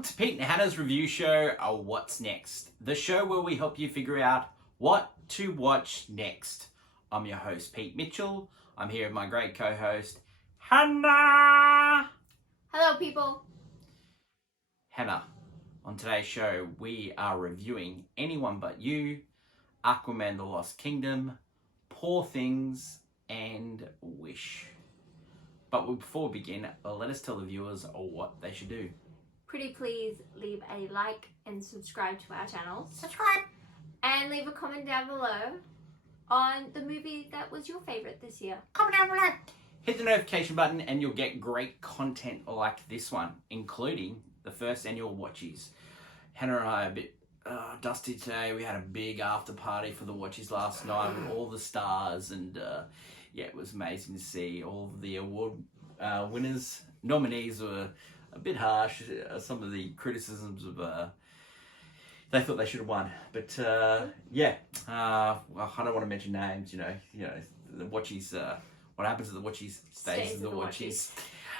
Welcome to Pete and Hannah's review show, What's Next? The show where we help you figure out what to watch next. I'm your host, Pete Mitchell. I'm here with my great co-host, Hannah. Hello, people. Hannah, on today's show, we are reviewing Anyone But You, Aquaman the Lost Kingdom, Poor Things, and Wish. But before we begin, let us tell the viewers what they should do. Pretty please leave a like and subscribe to our channels. Subscribe! And leave a comment down below on the movie that was your favourite this year. Comment down below! Hit the notification button and you'll get great content like this one, including the first annual Watchies. Hannah and I are a bit dusty today. We had a big after party for the Watchies last night with all the stars, and yeah, it was amazing to see all of the award winners. Nominees were a bit harsh. Some of the criticisms of they thought they should have won, but yeah. Well, I don't want to mention names. You know, the Watchies. What happens to the Watchies stays in the Watchies.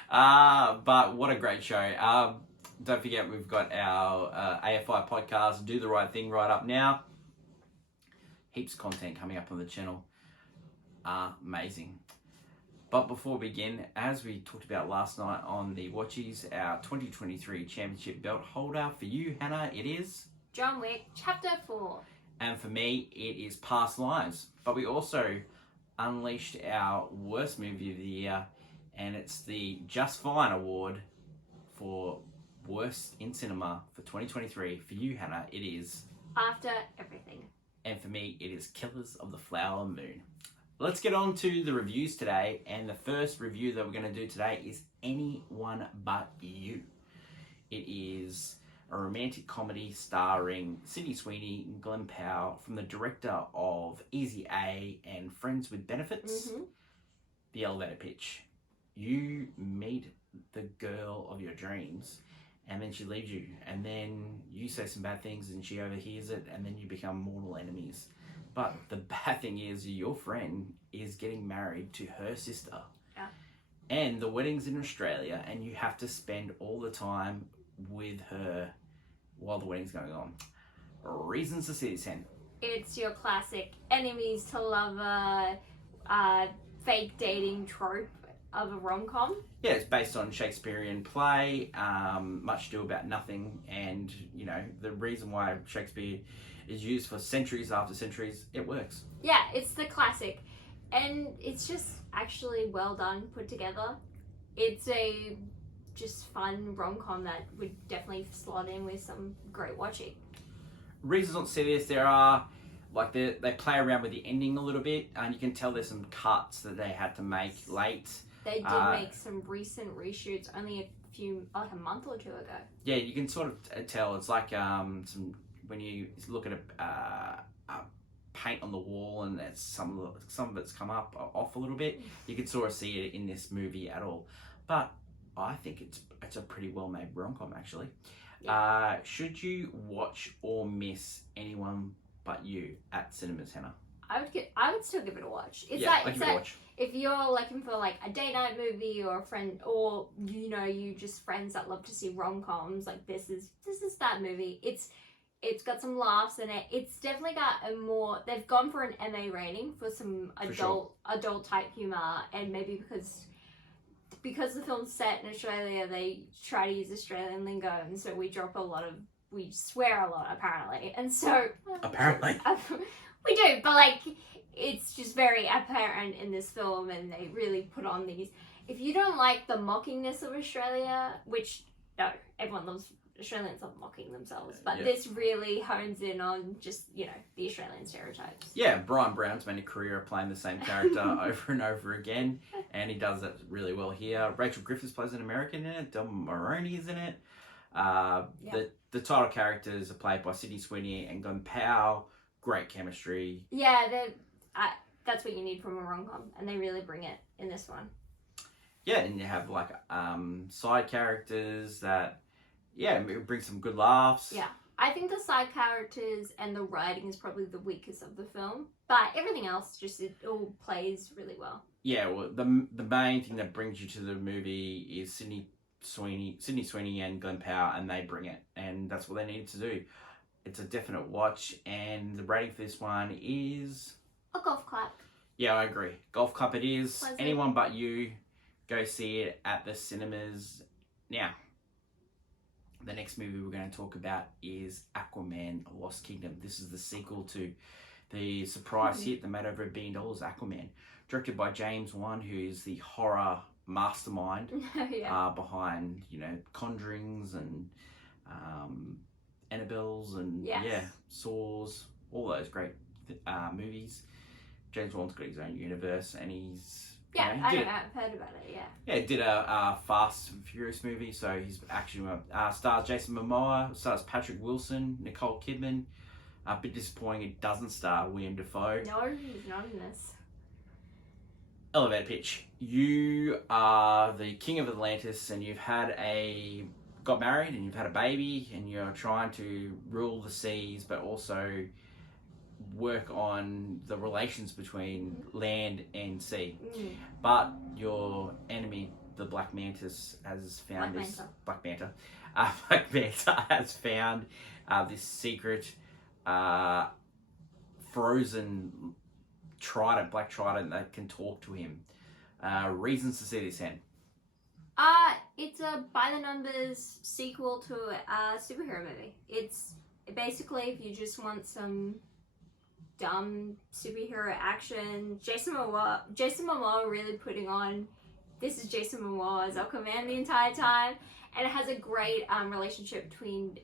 But what a great show. Don't forget, we've got our AFI podcast, Do the Right Thing, right up now. Heaps of content coming up on the channel. Amazing. But before we begin, as we talked about last night on the Watchies, our 2023 championship belt holder for you, Hannah, it is John Wick Chapter 4. And for me, it is Past Lives. But we also unleashed our worst movie of the year, and it's the Just Fine Award for Worst in Cinema for 2023. For you, Hannah, it is After Everything. And for me, it is Killers of the Flower Moon. Let's get on to the reviews today, and the first review that we're going to do today is Anyone But You. It is a romantic comedy starring Sydney Sweeney and Glenn Powell, from the director of Easy A and Friends with Benefits. Mm-hmm. The elevator pitch. You meet the girl of your dreams, and then she leaves you, and then you say some bad things and she overhears it, and then you become mortal enemies. But the bad thing is your friend is getting married to her sister. Yeah. And the wedding's in Australia, and you have to spend all the time with her while the wedding's going on. Reasons to see this, Hen. it's your classic enemies to lover, fake dating trope of a rom-com. Yeah, it's based on Shakespearean play, Much Ado About Nothing, and, you know, the reason why Shakespeare is used for centuries after centuries, it works. Yeah, it's the classic. And it's just actually well done, put together. It's a just fun rom-com that would definitely slot in with some great watching. Reasons not to see this, there are, like, they play around with the ending a little bit, and you can tell there's some cuts that they had to make late. They did make some recent reshoots only a month or two ago. Yeah, you can sort of tell. It's like when you look at a paint on the wall, and it's some of it's come up off a little bit. You can sort of see it in this movie at all. But I think it's a pretty well made rom-com, actually. Yeah. Should you watch or miss Anyone But You at cinemas, Hannah? I would still give it a watch. It's yeah, like, if you're looking for like a date night movie, or a friend, or you just friends that love to see rom-coms, like this is that movie. It's got some laughs in it. It's definitely got they've gone for an MA rating for some adult type humor, and maybe because the film's set in Australia, they try to use Australian lingo, and so we swear a lot apparently, and so apparently. We do, but like, it's just very apparent in this film, and they really put on these. If you don't like the mockingness of Australia, which, no, everyone loves Australians love mocking themselves, but this really hones in on just, the Australian stereotypes. Yeah, Brian Brown's made a career of playing the same character over and over again, and he does that really well here. Rachel Griffiths plays an American in it, Del Maroney is in it. The title characters are played by Sydney Sweeney and Glenn Powell. Great chemistry. Yeah, that's what you need from a rom-com, and they really bring it in this one. Yeah, and you have like side characters that, bring some good laughs. Yeah, I think the side characters and the writing is probably the weakest of the film, but everything else it all plays really well. Yeah, well, the main thing that brings you to the movie is Sydney Sydney Sweeney and Glenn Powell, and they bring it, and that's what they needed to do. It's a definite watch, and the rating for this one is A golf clap. Yeah, I agree. Golf Club it is. Pleasant. Anyone but you, go see it at the cinemas. Now, the next movie we're going to talk about is Aquaman Lost Kingdom. This is the sequel to the surprise hit that made over $1 billion, Aquaman. Directed by James Wan, who is the horror mastermind Yeah. behind, Conjurings and Annabelles and, Yes. Saws, all those great movies. James Wan's got his own universe, and he's Yeah, he I did know. I've heard about it. Yeah. Yeah, did a Fast and Furious movie, so he's actually stars Jason Momoa, stars Patrick Wilson, Nicole Kidman. A bit disappointing it doesn't star William Dafoe. No, he's not in this. Elevator pitch. You are the king of Atlantis, and you've got married, and you've had a baby, and you're trying to rule the seas, but also work on the relations between land and sea. But your enemy, the Black Mantis, has found Black Manta has found this secret frozen black trident that can talk to him. Reasons to see this, Hen? It's a by the numbers sequel to a superhero movie. It's basically, if you just want some dumb superhero action, Jason Momoa really putting on. This is Jason Momoa as Aquaman the entire time, and it has a great relationship between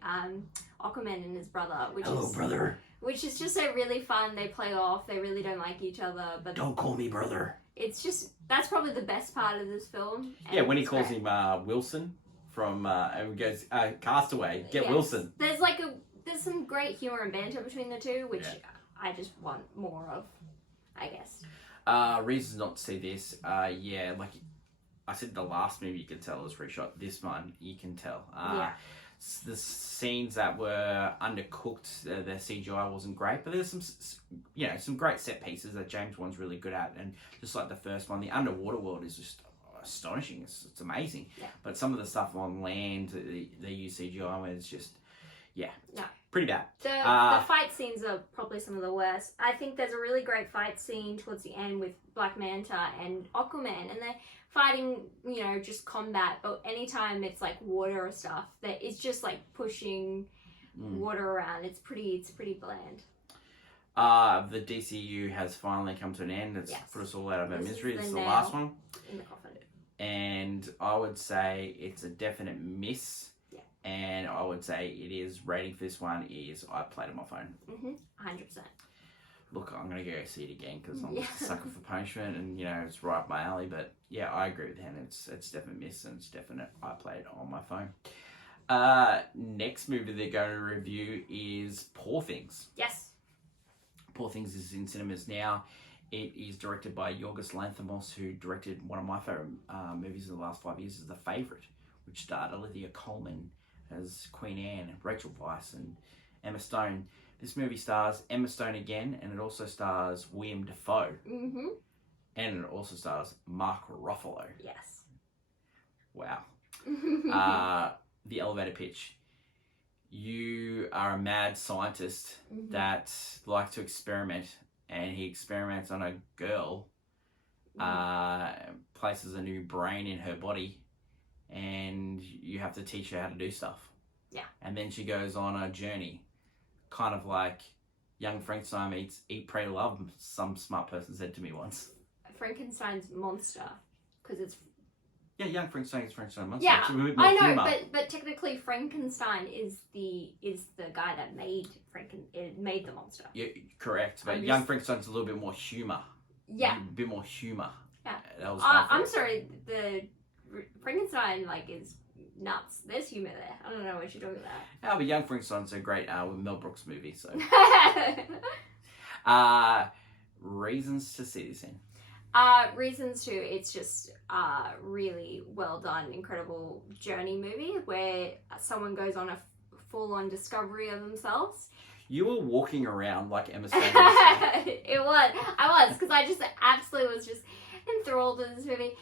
Aquaman and his brother, brother. which is just so really fun. They play off. They really don't like each other, but Don't call me brother. it's just that's probably the best part of this film. Yeah, and when he it's calls great. him Wilson from and he goes Castaway, get Yes. Wilson. There's some great humor and banter between the two, which Yeah. I just want more of, I guess. Reasons not to see this. Yeah, like I said, the last movie you could tell was reshot. This one you can tell. Yeah. The scenes that were undercooked, the CGI wasn't great, but there's some great set pieces that James Wan's really good at, and just like the first one, the underwater world is just astonishing. It's amazing. Yeah. But some of the stuff on land, they use CGI, and it's just No. pretty bad. The fight scenes are probably some of the worst. I think there's a really great fight scene towards the end with Black Manta and Aquaman, and they're fighting, just combat. But anytime it's like water or stuff, that it's just like pushing water around. It's pretty bland. The DCU has finally come to an end. It's Yes. put us all out of our This is misery. the This is the nail. last one. In the coffin. And I would say it's a definite miss. Yeah. And I would say it is, rating for this one is, I played on my phone. 100%. Look, I'm going to go see it again because I'm Yeah. just a sucker for punishment, and it's right up my alley. But yeah, I agree with him. It's definite miss, and it's definite I played on my phone. Next movie they're going to review is Poor Things. Yes. Poor Things is in cinemas now. It is directed by Yorgos Lanthimos, who directed one of my favourite movies in the last 5 years, is The Favourite, which starred Olivia Colman as Queen Anne, Rachel Weisz, and Emma Stone. This movie stars Emma Stone again, and it also stars William Dafoe, Mm-hmm. and it also stars Mark Ruffalo. Yes. Wow. The elevator pitch. You are a mad scientist Mhm. that likes to experiment, and he experiments on a girl, places a new brain in her body, and you have to teach her how to do stuff. Yeah. And then she goes on a journey, kind of like Young Frankenstein meets Eat, Pray, Love, some smart person said to me once. Frankenstein's monster, because it's Yeah, Young Frankenstein is Frankenstein monster. Yeah, It's a bit more I know, humour. but technically Frankenstein is the guy that made made the monster. Yeah, correct. But I'm Young just- Frankenstein's a little bit more humour. Yeah. A bit more humour. Yeah. That was my I'm fault. sorry, the Frankenstein is nuts. There's humor there. I don't know what you're talking But Young Frankenstein's a great Mel Brooks movie. So, about. reasons to see this in. Reasons to, it's just really well done, incredible journey movie where someone goes on a full-on discovery of themselves. You were walking around like Emma Stone. I was, because I just absolutely was just enthralled with this movie.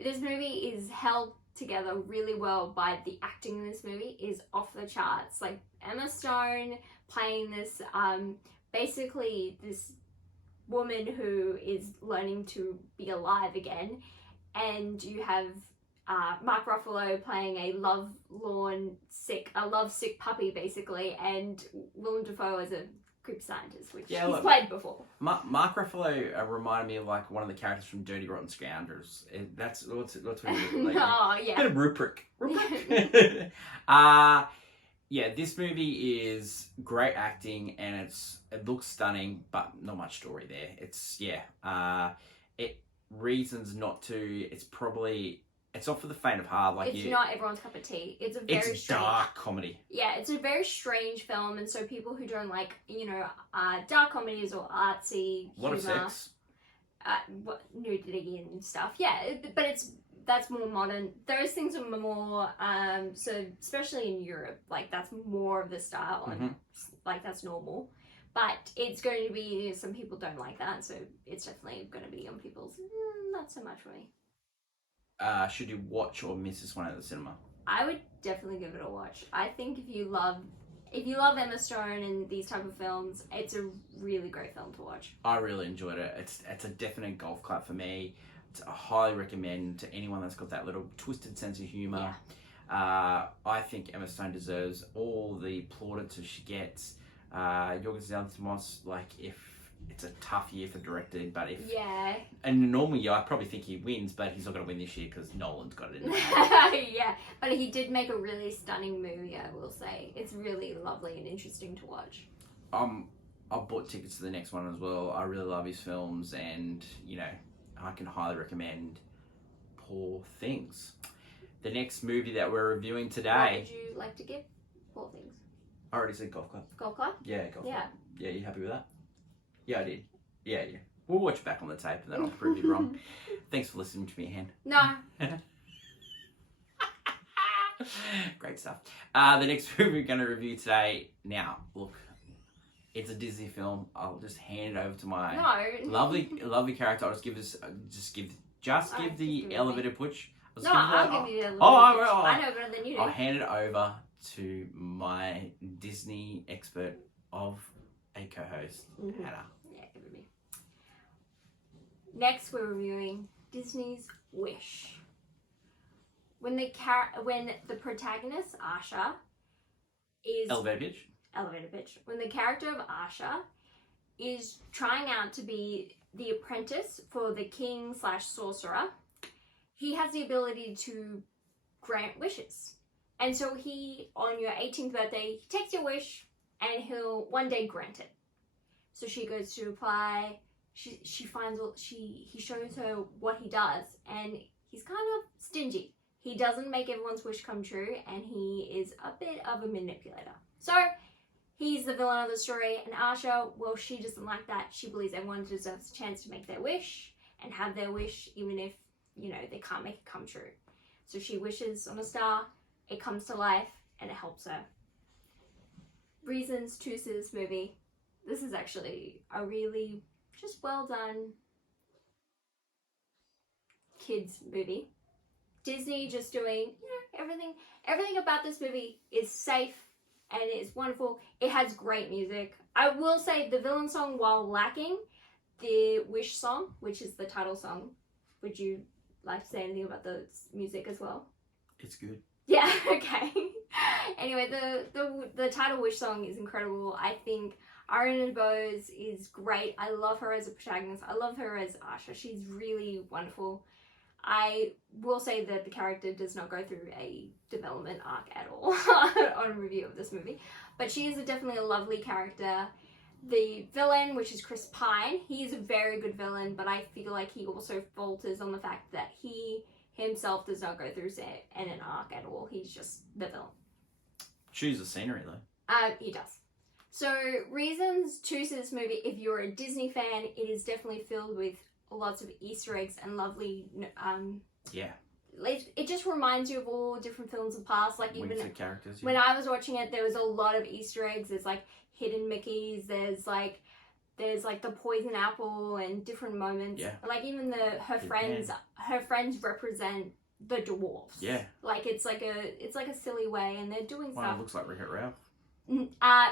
This movie is held together really well by the acting in this movie is off the charts. Like Emma Stone playing this, basically this woman who is learning to be alive again, and you have Mark Ruffalo playing a sick puppy basically, and Willem Dafoe as a creep scientist, which he's played before. Mark Ruffalo reminded me of like one of the characters from Dirty Rotten Scoundrels. That's what we look like. Oh yeah. Bit of Rupert. Yeah, this movie is great acting and it looks stunning, but not much story there. Reasons not to. It's not for the faint of heart. Like it's not everyone's cup of tea. It's a very strange dark comedy. Yeah, it's a very strange film, and so people who don't like dark comedies or artsy a lot of sex, nudity and stuff. Yeah, but that's more modern. Those things are more so especially in Europe, like that's more of the style, and like that's normal. But it's going to be, some people don't like that, so it's definitely going to be on people's not so much for me. Should you watch or miss this one at the cinema? I would definitely give it a watch. I think if you love Emma Stone and these type of films, it's a really great film to watch. I really enjoyed it. It's a definite golf clap for me. I highly recommend to anyone that's got that little twisted sense of humour. Yeah. I think Emma Stone deserves all the plaudits she gets. Yorgos Lanthimos, like if it's a tough year for directing, but and a normal year I probably think he wins, but he's not going to win this year because Nolan's got it in there. Yeah, but he did make a really stunning movie, I will say. It's really lovely and interesting to watch. I bought tickets to the next one as well. I really love his films, and I can highly recommend Poor Things. The next movie that we're reviewing today. What would you like to give Poor Things? I already said Golf Club. Golf Club? Yeah, Golf Club. Yeah, you happy with that? Yeah, I did. Yeah. We'll watch it back on the tape and then I'll prove you wrong. Thanks for listening to me, Hen. No. Great stuff. The next movie we're going to review today. Now, look, it's a Disney film. I'll just hand it over to my lovely character. I'll just give the elevator pitch. I'll give you the elevator pitch. I know better than you do. I'll hand it over to my Disney expert of a co-host, Hannah. Yeah, give it me. Next, we're reviewing Disney's Wish. When the protagonist Asha is elevator pitch. When the character of Asha is trying out to be the apprentice for the king/sorcerer, he has the ability to grant wishes. And so he, on your 18th birthday, he takes your wish and he'll one day grant it. So she goes to apply, he shows her what he does, and he's kind of stingy. He doesn't make everyone's wish come true, and he is a bit of a manipulator. So he's the villain of the story, and Asha, well, she doesn't like that. She believes everyone deserves a chance to make their wish and have their wish, even if, they can't make it come true. So she wishes on a star, it comes to life, and it helps her. Reasons to see this movie. This is actually a really just well done kids movie. Disney just doing, everything about this movie is safe and it's wonderful. It has great music. I will say the villain song, while lacking the Wish song, which is the title song. Would you like to say anything about the music as well? It's good. Yeah, okay. Anyway, the title Wish song is incredible. I think Ariana DeBose is great. I love her as a protagonist. I love her as Asha. She's really wonderful. I will say that the character does not go through a development arc at all on review of this movie. But she is definitely a lovely character. The villain, which is Chris Pine, he is a very good villain, but I feel like he also falters on the fact that he himself does not go through an arc at all. He's just the villain. Choose the scenery though. He does. So reasons to see this movie, if you're a Disney fan, it is definitely filled with lots of Easter eggs and lovely it just reminds you of all different films of the past. Like even characters, when I was watching it, there was a lot of Easter eggs. There's like hidden Mickeys, there's like the poison apple and different moments. Like even her friends represent the dwarfs. Yeah. Like it's like a silly way, and they're doing Well, stuff. it looks like Wreck-It Ralph.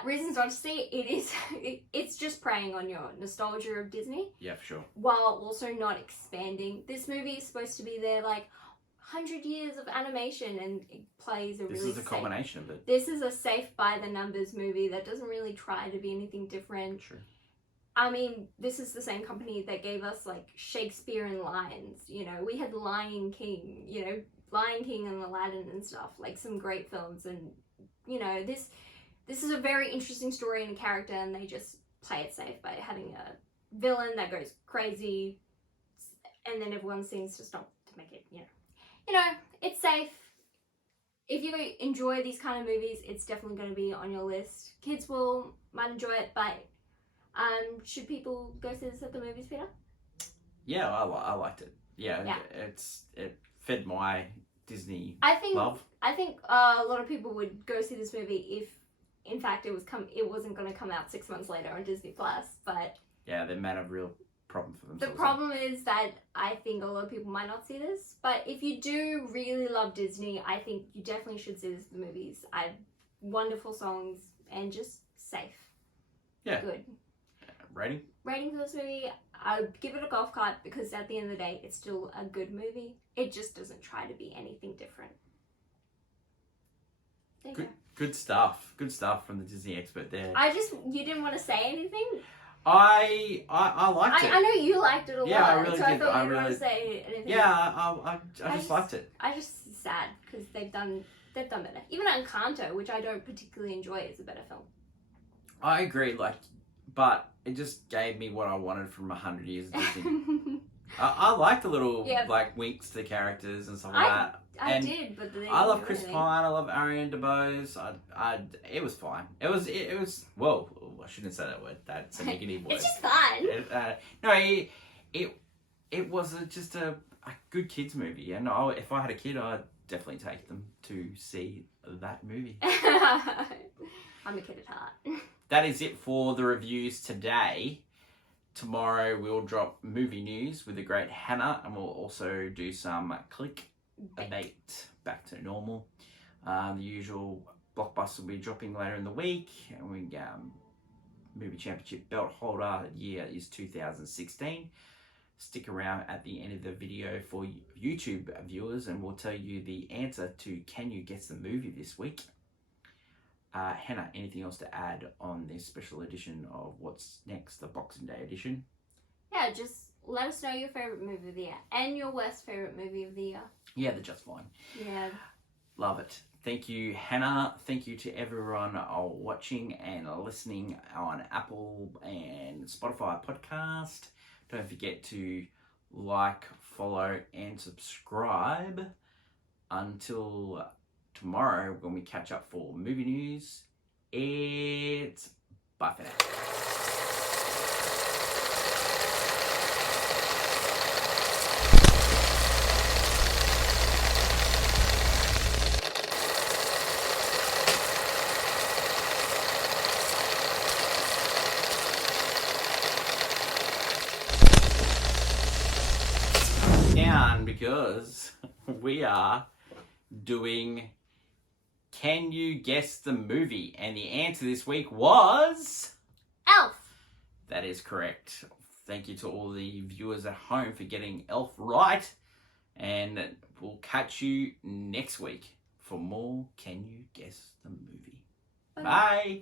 Reasons not to see it's just preying on your nostalgia of Disney, Yeah, for sure. while also not expanding. This movie is supposed to be their like 100 years of animation, and it plays a This really is a safe. combination of it. This is a safe by the numbers movie that doesn't really try to be anything different. True. I mean, this is the same company that gave us like Shakespeare and Lions. You know, we had Lion King. You know, Lion King and Aladdin and stuff. Like some great films, and you know this is a very interesting story and a character, and they just play it safe by having a villain that goes crazy, and then everyone seems to stop to make it. You know, it's safe. If you enjoy these kind of movies, it's definitely going to be on your list. Kids might enjoy it, but should people go see this at the movies, Peter? Yeah, I liked it. Yeah, Yeah. It fed my Disney I think love. a lot of people would go see this movie if, in fact, it wasn't going to come out 6 months later on Disney Plus. But Yeah, they might have a real problem for the themselves. problem is that I think a lot of people might not see this. But if you do really love Disney, I think you definitely should see this at the movies. Wonderful songs and just safe. Yeah. Good. Rating? Rating for this movie, I'd give it a golf cart because at the end of the day, it's still a good movie. It just doesn't try to be anything different. There you go. Good stuff. Good stuff from the Disney expert there. You didn't want to say anything? I liked it. I know you liked it a Yeah, lot, I really so I did. thought I you didn't want really- to say anything. Yeah, I just liked it. I just sad because they've done better. Even Encanto, which I don't particularly enjoy, is a better film. I agree, but it just gave me what I wanted from 100 years of Disney. I like the little winks to the characters and stuff like that. I And did, but they I love didn't do Chris anything. Pine. I love Ariana DeBose. It was fine. It was. Whoa! I shouldn't say that word. That's a negative word. It's just fun. No, it was just a good kids movie, and if I had a kid, I'd definitely take them to see that movie. I'm a kid at heart. That is it for the reviews today. Tomorrow we'll drop movie news with the great Hannah, and we'll also do some clickbait back to normal. The usual blockbuster will be dropping later in the week, and we movie championship belt holder year is 2016. Stick around at the end of the video for YouTube viewers, and we'll tell you the answer to can you guess the movie this week. Hannah, anything else to add on this special edition of What's Next, the Boxing Day edition? Yeah, just let us know your favourite movie of the year and your worst favourite movie of the year. Yeah, they're just fine. Yeah. Love it. Thank you, Hannah. Thank you to everyone watching and listening on Apple and Spotify podcast. Don't forget to like, follow, and subscribe. Until tomorrow, when we catch up for movie news, it's bye for now. Down because we are doing Can You Guess the Movie? And the answer this week was Elf. That is correct. Thank you to all the viewers at home for getting Elf right. And we'll catch you next week for more Can You Guess the Movie? Bye. Bye.